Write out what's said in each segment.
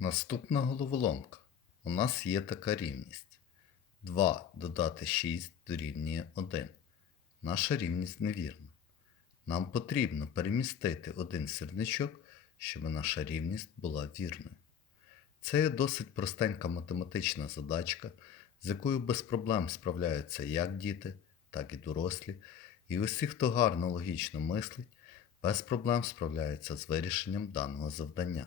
Наступна головоломка. У нас є така рівність. 2 додати 6 дорівнює 1. Наша рівність невірна. Нам потрібно перемістити один сірничок, щоб наша рівність була вірною. Це є досить простенька математична задачка, з якою без проблем справляються як діти, так і дорослі, і усі, хто гарно логічно мислить, без проблем справляються з вирішенням даного завдання.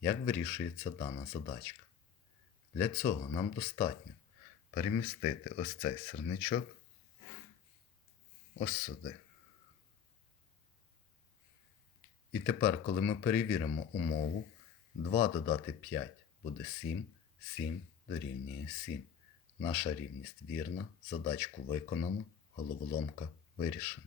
Як вирішується дана задачка? Для цього нам достатньо перемістити ось цей сирничок ось сюди. І тепер, коли ми перевіримо умову, 2 додати 5 буде 7, 7 дорівнює 7. Наша рівність вірна, задачку виконано, головоломка вирішена.